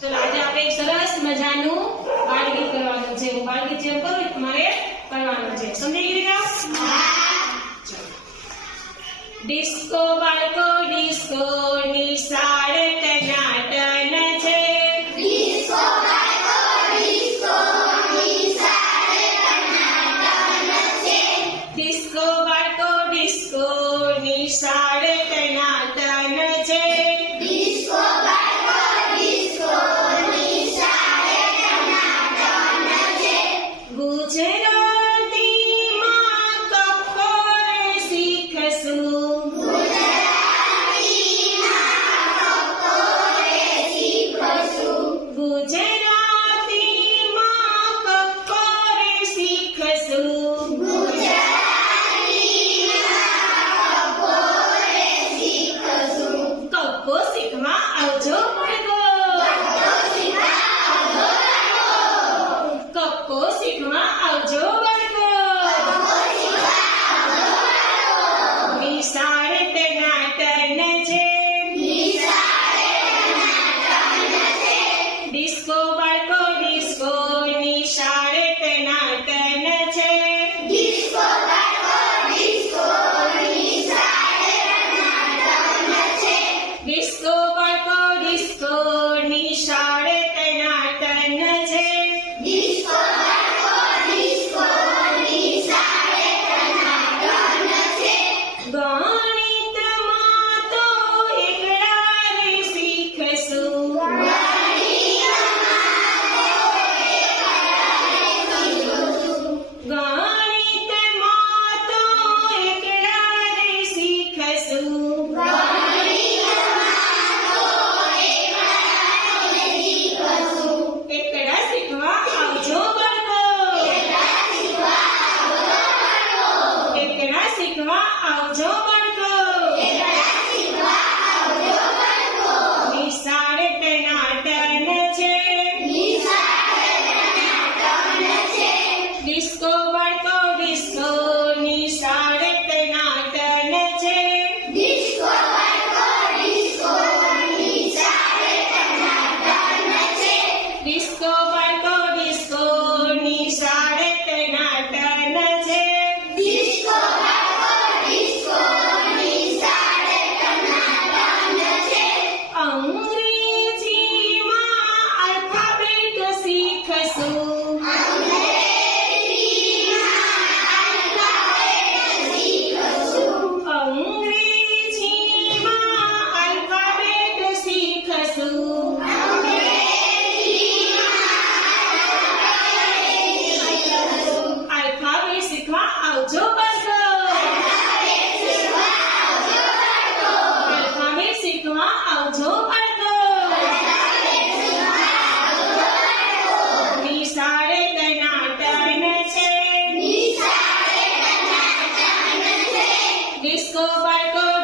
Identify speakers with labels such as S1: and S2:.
S1: ચલો આજે આપણે એક સરસ મજાનું બાળગીત કરવાનું છે હું બાળગીત જેમ કરું એ તમારે કરવાનું છે સમજી ગયા ડિસ્કો બાળકો ડિસ્કો નિશાળ કન્યા એટલું ના આવજો. so by God.